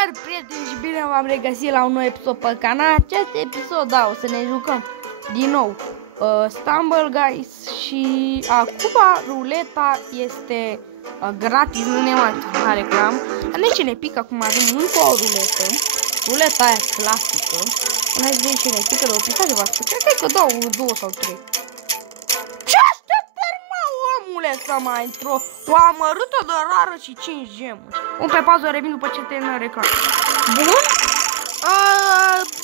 Salutare prieteni și bine v-am regăsit la un nou episod pe canal. Acest episod, da, o să ne jucăm din nou Stumble Guys. Și acum ruleta este gratis, nu ne mai la reclam. Deci ce ne pică acum, avem încă o ruletă. Ruleta aia clasică. Hai să vedem ce ne pică, de o pică ceva. Cred că dau 2 sau 3. Ce așteptări, mă, omule, să mai intru? O amărâtă de rară și 5 gemuri. Un pe pauză, revin după ce termină reclamă. Bun?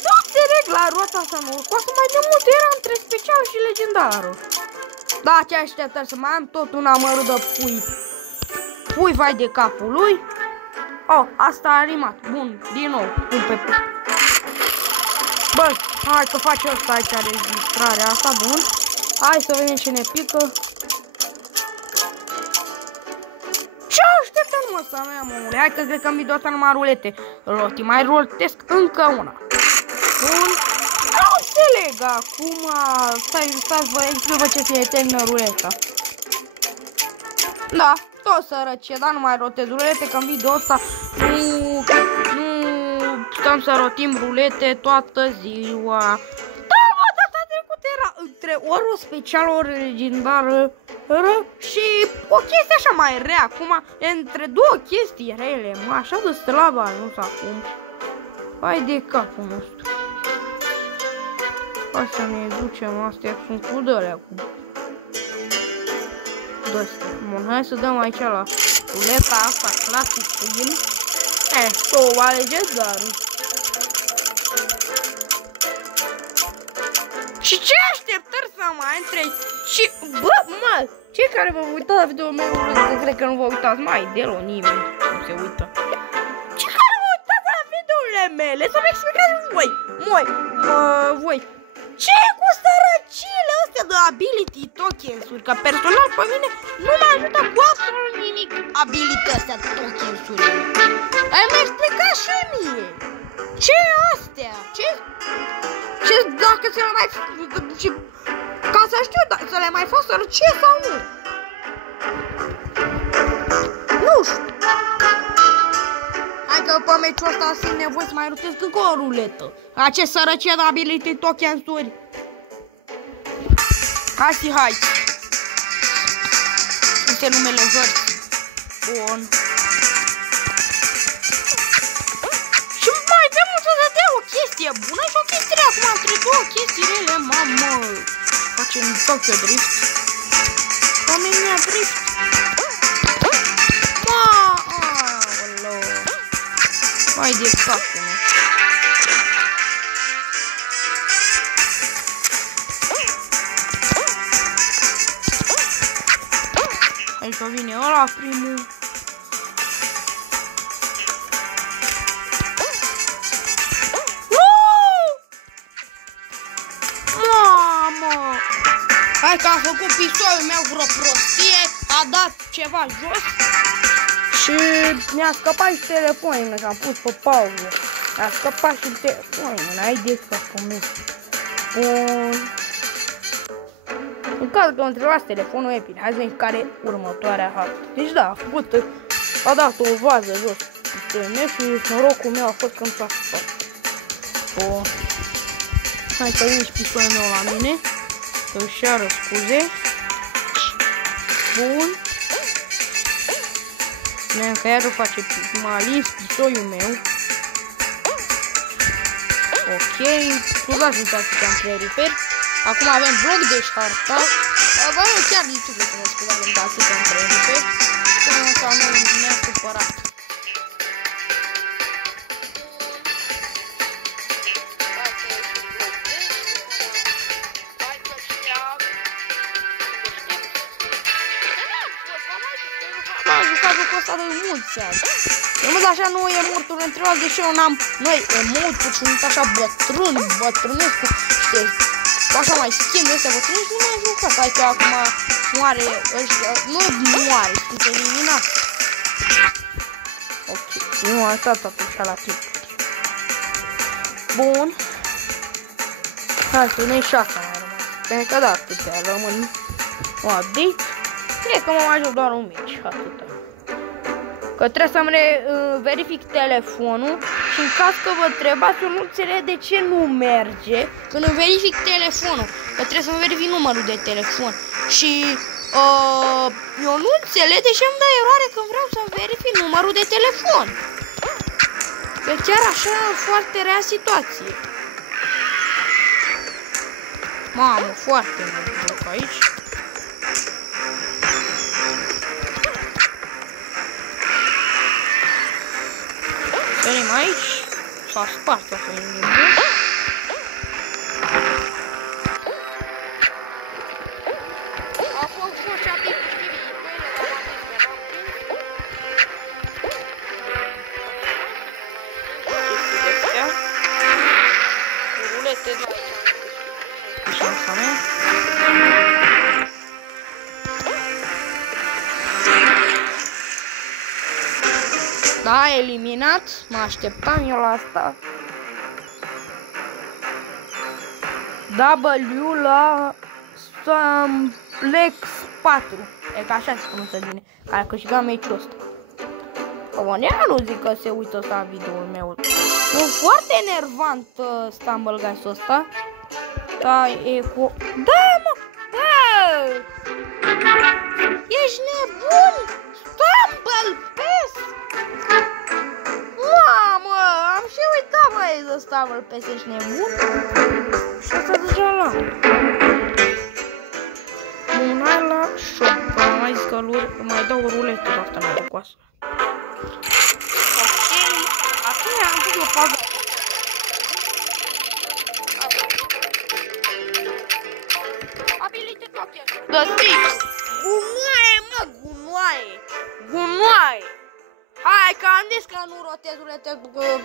Nu înțeleg la roata asta nouă. Cu asta mai de mult era între special și legendarul. Da, ce așteptări, să mai am tot un amărât de pui. Pui vai de capul lui. Oh, asta a rimat. Bun, din nou. Un pe pui. Bă, hai că face ăsta aici registrarea asta, bun. Hai să vedem ce ne pică. Ce așteptăm ăsta mea, mămule? Hai că cred că în video ăsta numai rulete. Roti, mai rotesc încă una. Bun. Nu înțeleg acum. Stai, vă explic ce se termină ruleta. Da, tot sărăcie, dar nu mai rotez rulete, că în video ăsta nu stăm să rotim rulete toată ziua. Da, mă, data trecută era între ori o specială, ori legendară și o chestie așa mai rea. Acum, între două chestii rele, mă, așa de slabă a ajuns acum. Hai de capul nostru. Hai să ne ducem, astea sunt cu dălea acum. Bun, hai să dăm aici la ruleta asta clasică din o legendară. Și ce așteptări să mai intre? Și, bă, mă, cei care vă uitați la video-ul meu, cred că nu vă uitați mai deloc, nimeni nu se uită. Cei care vă uitați la videourile mele, să-mi explicați voi, ce cu sărăciile astea de ability tokens-uri? Că personal pe mine nu mă ajută cu absolut nimic ability astea tokens-uri. Ai mi-a explicat și mie. Ce astea? Ce dacă se le mai... Ca să știu să le mai fac sărăcie sau nu? Nu știu. Hai că pe meciul ăsta simt nevoie să mai rutesc încă o ruletă. Acest sărăcie de ability tokens-uri. Hai. Este numele hărții. Bun. Și mai vrem să dea o chestie bună și o chestie rea. Acum între două chestii rele, mamă. Facem Tokyo Drift. România Drift. Aoleu. Hai de capul meu. Aici vine ăla primul. Mamă! Hai că a făcut pistoiul meu vreo prostie, a dat ceva jos și mi-a scăpat și telefonul, că am pus pe pauză. Mi-a scăpat și telefonul, hai de capul meu. Bun. În caz că întrebați telefonul e bine, hai să vedem care următoarea hartă. Deci da, a dat o vază jos și norocul meu a fost că nu s-a scăpat. Bun. Hai să vin și pistoiul meu la mine. Să-și ceară scuze. Bun. Ne-am că iară face malins pistoiul meu. Ok, scuzați uitați că am preruperi. Acum avem bloc de harta. Bă, nu chiar nici că să mă scuzați că am atât am preruperi. Până că nu ne-a supărat. M-am jucat jocul ăsta de mulți ani. Rămâs așa, nu emoturi întrebați de ce eu n-am noi emoturi și sunt așa bătrânesc cu așa mai schimb ăstea bătrânești, nu m-am jucat. Hai că acum moare ăștia, nu moare, sunt eliminat. Ok, nu am stat atunci la timp. Bun. Hai să ne-i 6 mai rămas. Pentru că da, atâtea rămân. O update. Cred că mă mai joc doar un meci, atâta. Că trebuie să-mi verific telefonul și în caz că vă întrebați, eu nu înțeleg de ce nu merge când îmi verific telefonul. Că trebuie să-mi verific numărul de telefon. Și eu nu înțeleg de ce îmi dă eroare când vreau să-mi verific numărul de telefon. Că chiar așa foarte rea situație. Mamă, foarte mult joc aici. Sărim aici. S-a spart asta e nebun. A fost vocea pe câștigii pâine, dar m-am zis că n-am prins. Chestii de-astea. Rulete de aici. Șansa mea. Da, eliminat. Mă așteptam eu la asta. W la Samplex 4. E ca așa se pronunță bine. Care a câștigat meciul ăsta. Oamenii nu zic că se uită la videoul meu. E foarte enervant Stumble Guys-ul ăsta. Da, e cu... Da, mă! Ești nebun! Stumble Guys! Mamă, am și uitat, mai de Stumble Guys, ești nebun? Și asta deja la... Una la shop. Am mai zis că mai dau o ruletă, dar asta nu e cu asta. Ok, acum am pus o pauză. Abilitate. Găsiți! Gunoaie, mă, gunoaie! Gunoaie! Hai, că am zis că nu rotez rulete,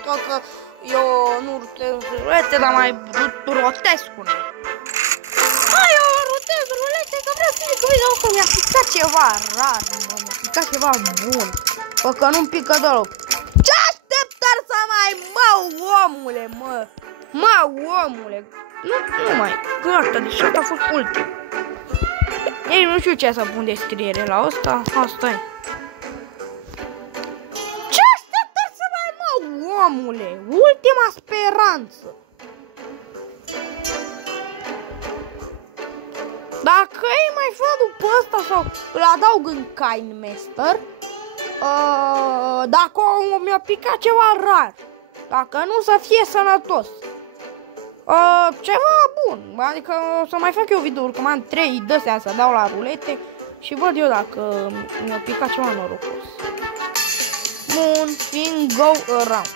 tot că eu nu rotez rulete, dar mai rotez cu noi. Hai, eu rotez rulete, că vreau să zic că uite, că mi-a picat ceva rar, mă, mi-a picat ceva bun. Bă, că nu-mi pică deloc. Ce așteptăr să mai, mă, omule, mă? Mă, omule! Nu mai, gata, deci asta a fost ultim. Ei, nu știu ce să pun descriere la asta, asta e. Ce așteptări să mai, mă, omule? Ultima speranță. Dacă îi mai fac după ăsta sau îl adaug în Kindmaster, dacă mi-a picat ceva rar, dacă nu să fie sănătos. Ceva bun, adică o să mai fac eu videouri, că am 3 de-astea să dau la rulete și văd eu dacă mi-a picat ceva norocos. Bun, fiind go around.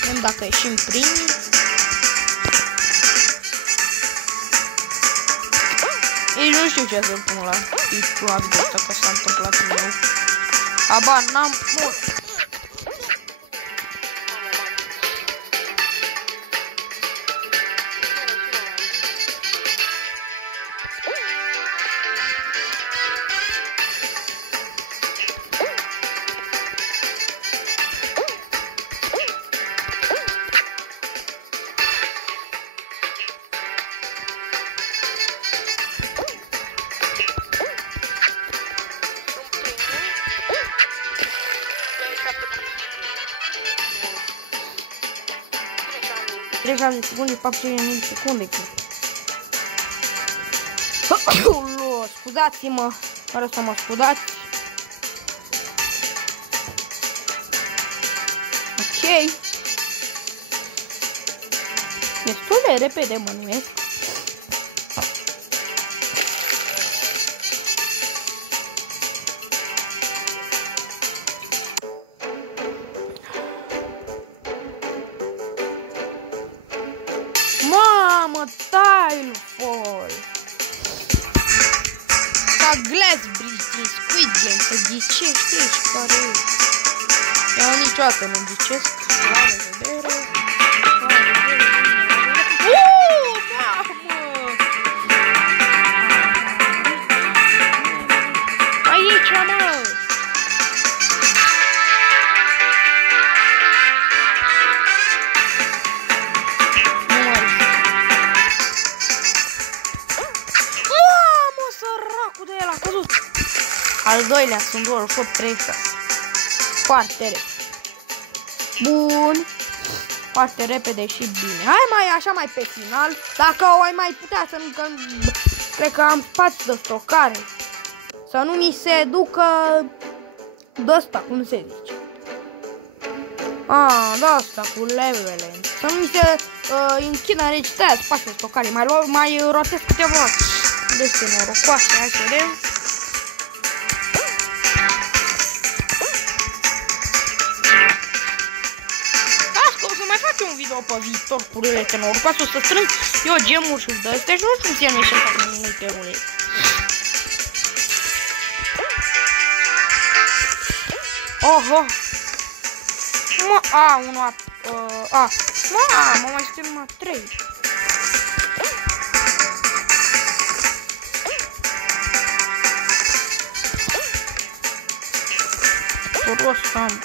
Vedem dacă ieșim primii. Ei, nu știu ce să pun la titlul la video ăsta, că s-a întâmplat în eu. Habar n-am pus. De secunde, 40.000 de secunde. Scuzați-mă, fără să mă scuzați. Ok. Destul de repede mă numesc. Mamă, Tilefall! Ca Glass Bridge din Squid Game, să ghicești aici care e. Eu niciodată nu ghicesc. La revedere. Mamă! Aici, mă! Al doilea sunt doar 8 3 Foarte repede. Bun. Foarte repede și bine. Hai mai așa mai pe final. Dacă o ai mai putea să nu... Că, cred că am spațiu de stocare. Să nu mi se ducă de asta, cum se zice. De asta cu levele. Să nu mi se închidă în recitarea spațiu de stocare. Mai rotez câteva deste norocoase. Hai să vedem. Un video pe viitor cu rulete norocoase, o să strâng eu gemuri și de astea și nu știu ce nu-i să fac multe rulete. Oho! Mă mai suntem numai 3. Toros am.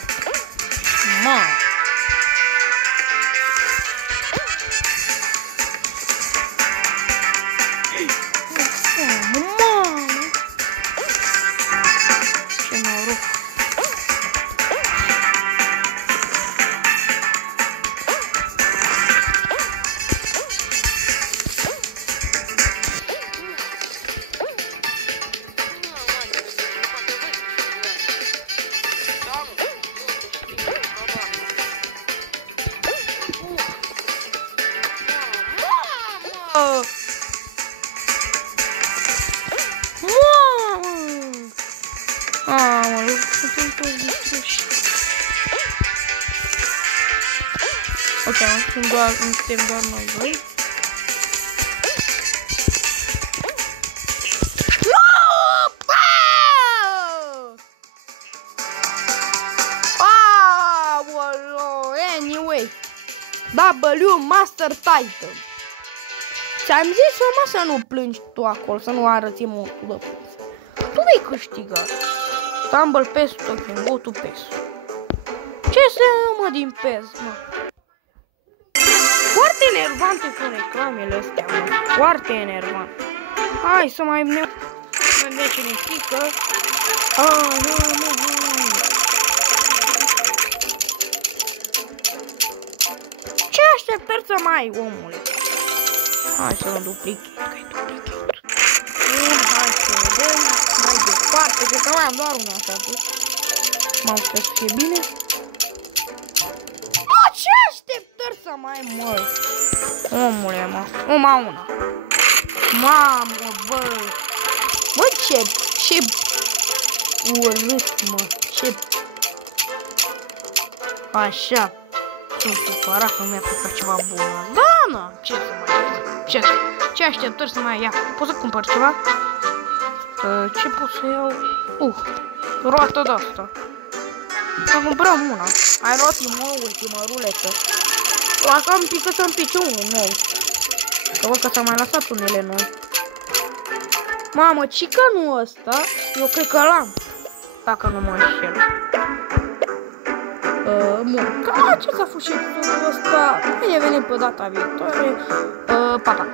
Ok, suntem doar noi doi. Anyway, W Master Titan. Ți-am zis să nu plângi tu acolo, să nu arăți mortul de pes. Tu vei câștiga. Stumble PES, token, go to PES. Ce se mă din PES, mă? Foarte enervante sunt reclamele astea, mă. Foarte enervant. Hai să mai ne... Vedem ce ne pică. Ce așteptări să mai ai, omule? Hai să mă duplichet, că-i duplichet. Hai să vedem mai departe, cred că mai am doar una așa. M-am spus să fie bine. Ce așteptări să mai ai, mă? Omule, mă. Numai una. Mamă, bă. Mă, ce urât, mă. Ce... Așa. Sunt supărat că mi-a plăcut ceva bun. Da, na. Ce să mai ai? Ce așteptări să mai ai? Ia, poți să cumpăr ceva? Ce pot să iau? Roată de asta. Să cumpărăm una. Ai luat ultima ruletă. Așa îmi pică să-mi pice unul nou. Că văd că s-a mai lăsat unele noi. Mamă, cică nu ăsta? Eu cred că l-am. Dacă nu mă înșel. Ce s-a făcut și episodul ăsta? Bine venim pe data viitoare. Pa, pa.